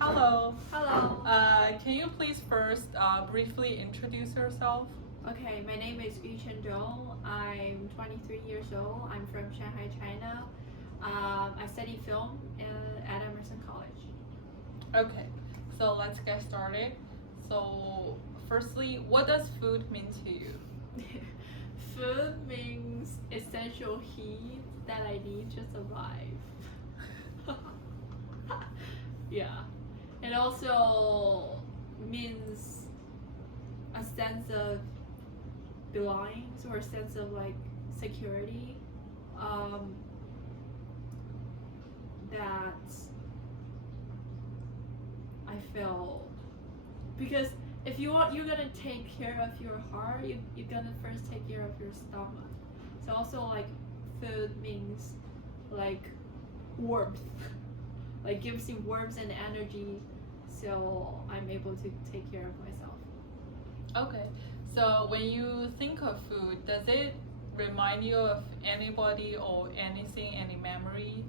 Hello. Hello. Can you please first briefly introduce yourself? Okay, my name is Yuchen Interview. I'm 23 years old. I'm from Shanghai, China. I study film at Emerson College. Okay, so let's get started. So, firstly, what does food mean to you? Food means essential heat that I need to survive. Yeah. It also means a sense of belongings or a sense of like security that I feel because if you're gonna take care of your heart, you're gonna first take care of your stomach. So also like food means like warmth, like gives you warmth and energy, so I'm able to take care of myself. Okay, so when you think of food, does it remind you of anybody or anything, any memory?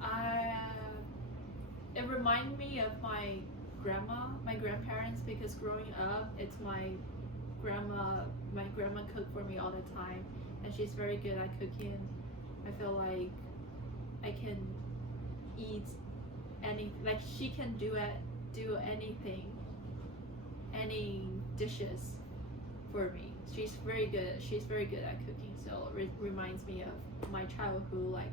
I It reminds me of my grandparents, because growing up, it's my grandma. My grandma cooked for me all the time, and she's very good at cooking. I feel like I can eat like she can do anything, any dishes for me. She's very good at cooking, so it reminds me of my childhood, like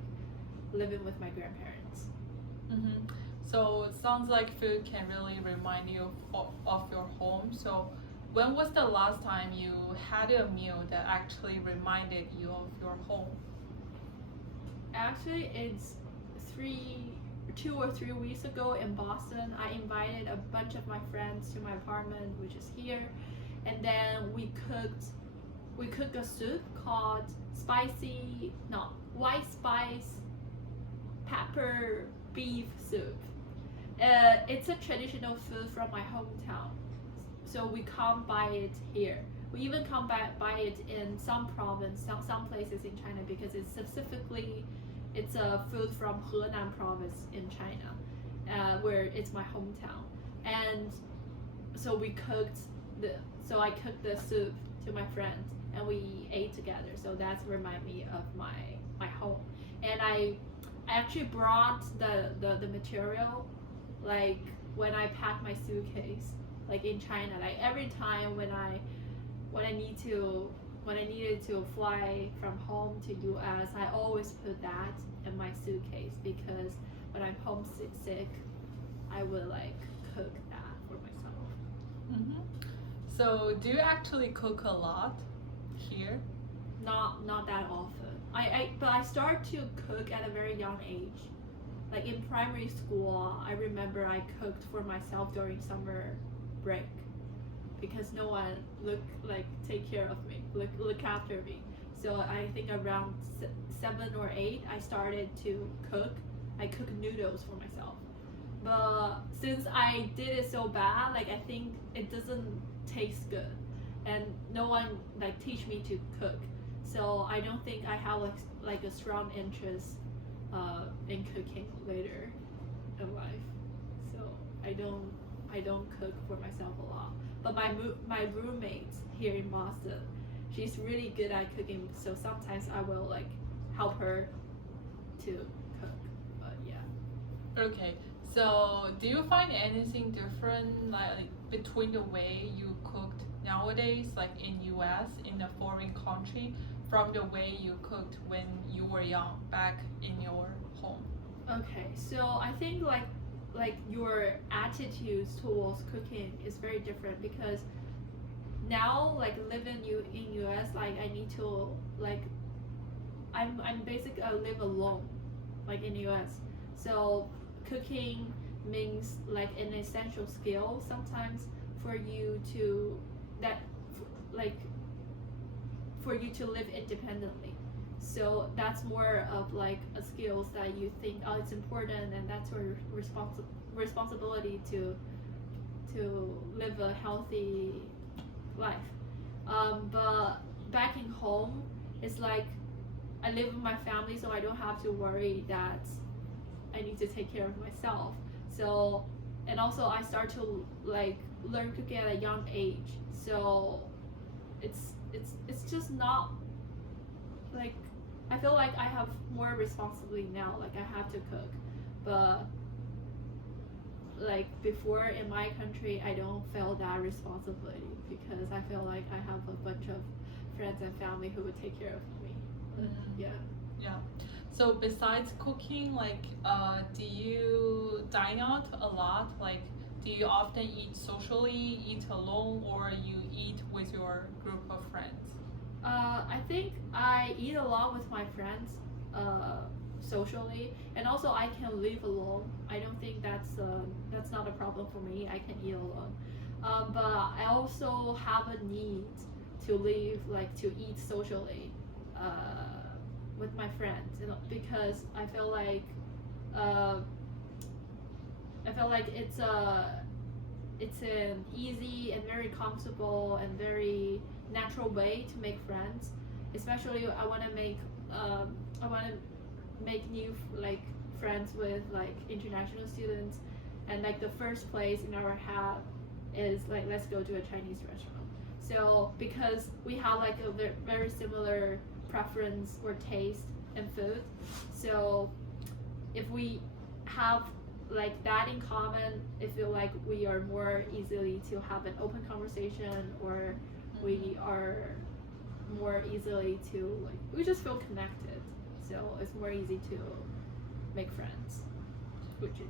living with my grandparents. Mm-hmm. So, it sounds like food can really remind you of your home. So, when was the last time you had a meal that actually reminded you of your home? Actually, it's 2 or 3 weeks ago in Boston. I invited a bunch of my friends to my apartment, which is here, and then we cooked a soup called white spice pepper beef soup. It's a traditional food from my hometown, so we can't buy it here. We even can't buy it in some some places in China, because it's a food from Henan province in China, where it's my hometown. And so I cooked the soup to my friends, and we ate together. So that's remind me of my home. And I actually brought the material, like when I packed my suitcase, like in China. Like every time when I needed to fly from home to US, I always put that in my suitcase, because when I'm homesick, I would like cook that for myself. Mm-hmm. So, do you actually cook a lot here? Not that often. But I started to cook at a very young age. Like in primary school, I remember I cooked for myself during summer break, because no one take care of me, look after me. So I think around 7 or 8, I started to cook. I cook noodles for myself. But since I did it so bad, like I think it doesn't taste good, and no one like teach me to cook. So I don't think I have like a strong interest in cooking later in life. So I don't cook for myself a lot. But my roommate here in Boston, she's really good at cooking. So sometimes I will like help her to cook. But yeah. Okay, so do you find anything different like between the way you cooked nowadays, like in US, in a foreign country, from the way you cooked when you were young back in your home? Okay, so I think like your attitudes towards cooking is very different, because now like living in US, like I need to like I'm basically I live alone, like in US. So cooking means like an essential skill sometimes for you to that like for you to live independently. So that's more of like a skills that you think, oh, it's important, and that's your responsibility to live a healthy life. But back in home, it's like I live with my family, so I don't have to worry that I need to take care of myself. So, and also I start to like learn cooking at a young age. So it's just not like, I feel like I have more responsibility now, like I have to cook. But like before in my country, I don't feel that responsibility because I feel like I have a bunch of friends and family who would take care of me. Yeah. Yeah. So besides cooking, like, do you dine out a lot? Like, do you often eat socially, eat alone, or you eat with your group of friends? I think I eat along with my friends, socially, and also I can live alone. I don't think that's not a problem for me. I can eat alone, but I also have a need to live, like to eat socially, with my friends, because uh, I feel like it's an easy and very comfortable and very natural way to make friends. Especially I want to make new like friends with like international students, and like the first place in our head is like, let's go to a Chinese restaurant. So because we have like a very similar preference or taste in food, so if we have like that in common, I feel like we are more easily to have an open conversation, or we are more easily to like, we just feel connected. So it's more easy to make friends, which is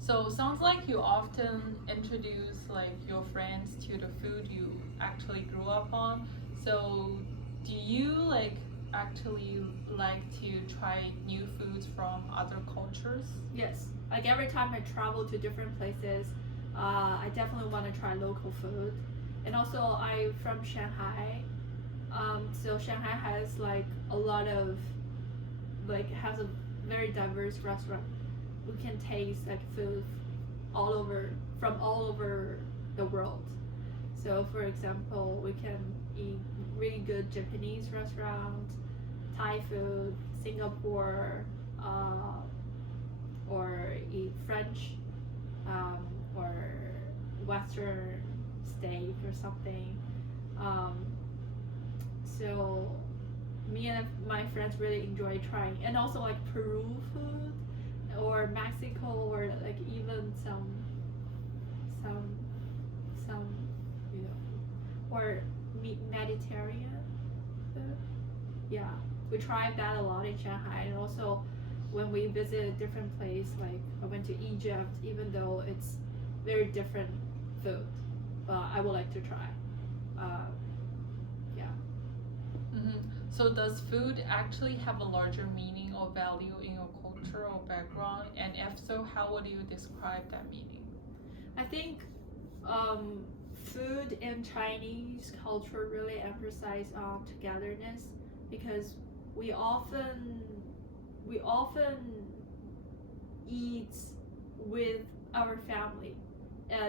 So sounds like you often introduce like your friends to the food you actually grew up on. So do you like actually like to try new foods from other cultures? Yes. Like every time I travel to different places, I definitely want to try local food. And also I'm from Shanghai. So Shanghai has like a lot of, like has a very diverse restaurant. We can taste like food from all over the world. So for example, we can eat really good Japanese restaurants, Thai food, Singapore, or eat French, or Western steak or something. So me and my friends really enjoy trying, and also like Peru food, or Mexico, or like even some you know, or Mediterranean food. Yeah, we tried that a lot in Shanghai, and also when we visit a different place, like I went to Egypt, even though it's very different food, but I would like to try. Yeah. So does food actually have a larger meaning or value in your culture or background? And if so, how would you describe that meaning? I think food in Chinese culture really emphasize on togetherness, because we often eat with our family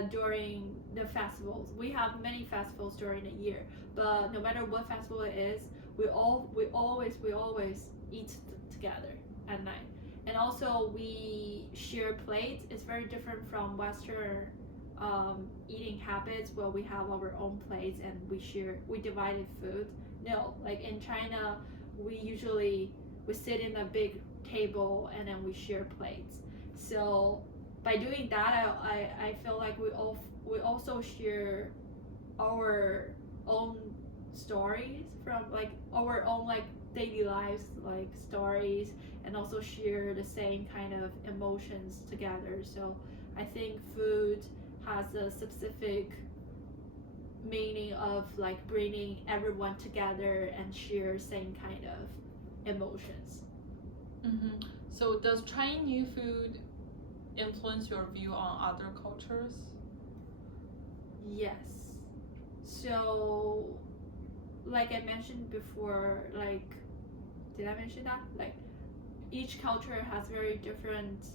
during the festivals. We have many festivals during the year, but no matter what festival it is, we always eat together at night. And also we share plates. It's very different from Western eating habits, where we have our own plates and we divided food. No, like in China, we sit in a big table and then we share plates. So by doing that, I feel like we also share our own stories, from like our own like daily lives, like stories, and also share the same kind of emotions together. So I think food has a specific meaning of like bringing everyone together and share same kind of emotions. So does trying new food influence your view on other cultures? Yes. So like I mentioned before, like, did I mention that? Like each culture has very different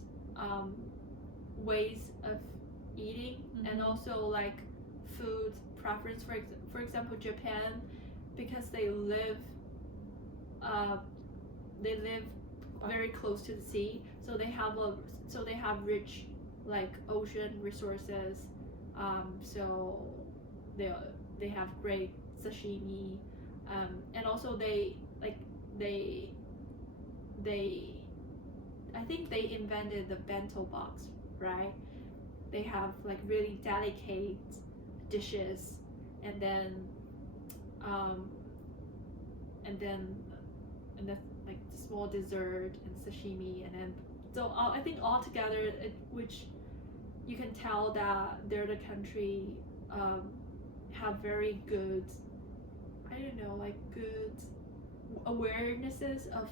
ways of eating, and also like food preference. For example, Japan, because they live very close to the sea, so they have rich like ocean resources, so they have great sashimi, and also they I think they invented the bento box, right? They have like really delicate dishes, and then like small dessert and sashimi, and then so I think altogether, which you can tell that they're the country have very good, I don't know, like good awarenesses of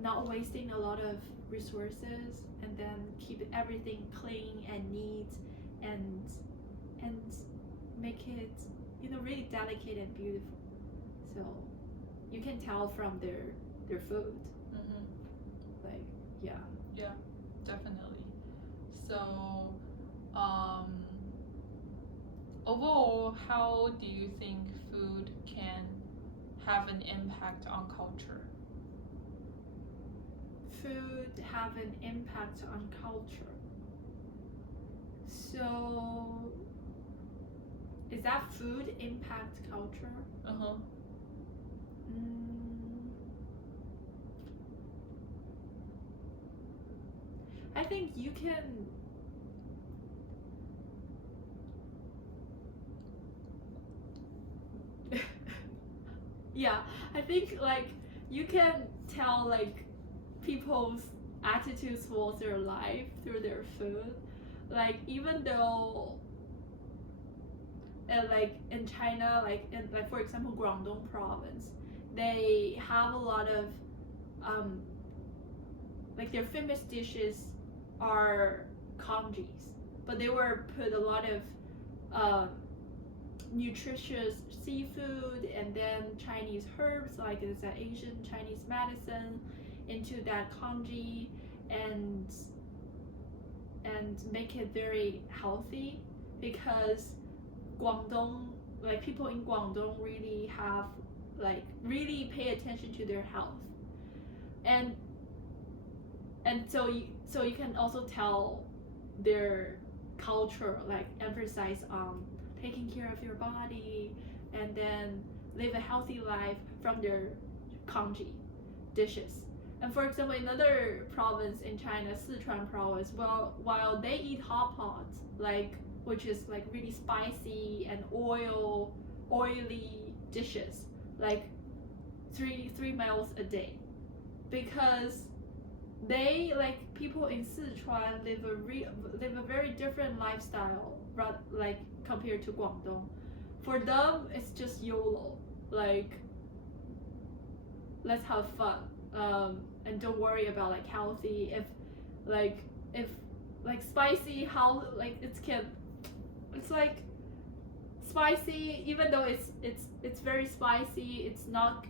not wasting a lot of resources, and then keep everything clean and neat, and make it, you know, really delicate and beautiful. So you can tell from their food. Like, Yeah, definitely. So overall, how do you think food can have an impact on culture? Food have an impact on culture. So is that food impact culture? I think you can yeah, I think like you can tell like people's attitudes towards their life through their food. Like even though like in China, like for example Guangdong province, they have a lot of like their famous dishes are congis, but they were put a lot of nutritious seafood and then Chinese herbs, like it's an Asian Chinese medicine, into that congee, and make it very healthy, because Guangdong, like people in Guangdong really have really pay attention to their health, and so you can also tell their culture like emphasize on taking care of your body, and then live a healthy life from their congee dishes. And for example, another province in China, Sichuan province, well, while they eat hot pot, like which is like really spicy and oily dishes, like three meals a day, because they, like people in Sichuan, live a very different lifestyle, like compared to Guangdong. For them, it's just YOLO, like let's have fun, and don't worry about like healthy. If spicy, how like it's like spicy, even though it's very spicy, it's not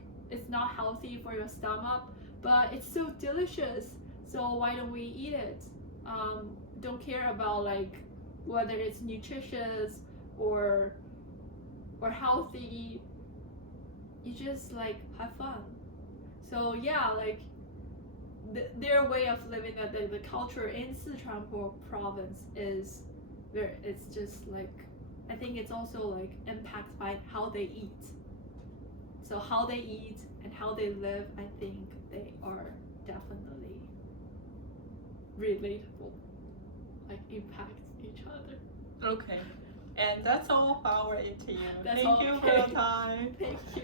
healthy for your stomach, but it's so delicious, so why don't we eat it? Don't care about like whether it's nutritious or healthy, you just like have fun. So yeah, like their way of living, the culture in Sichuan province is it's just like, I think it's also like impacted by how they eat. So how they eat and how they live, I think they are definitely relatable, like impact each other. Okay, and that's all for our interview. That's Thank all, you okay. for your time. Thank you.